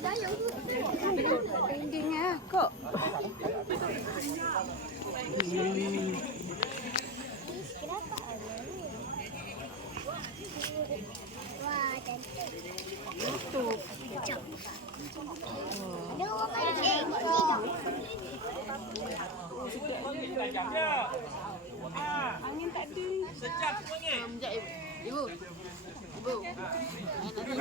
Dinding kok. Wah, cantik. YouTube. Ada orang mancing. Angin tak ada. Sejam RM10. Sekejap, Ibu. Ibu. Ibu.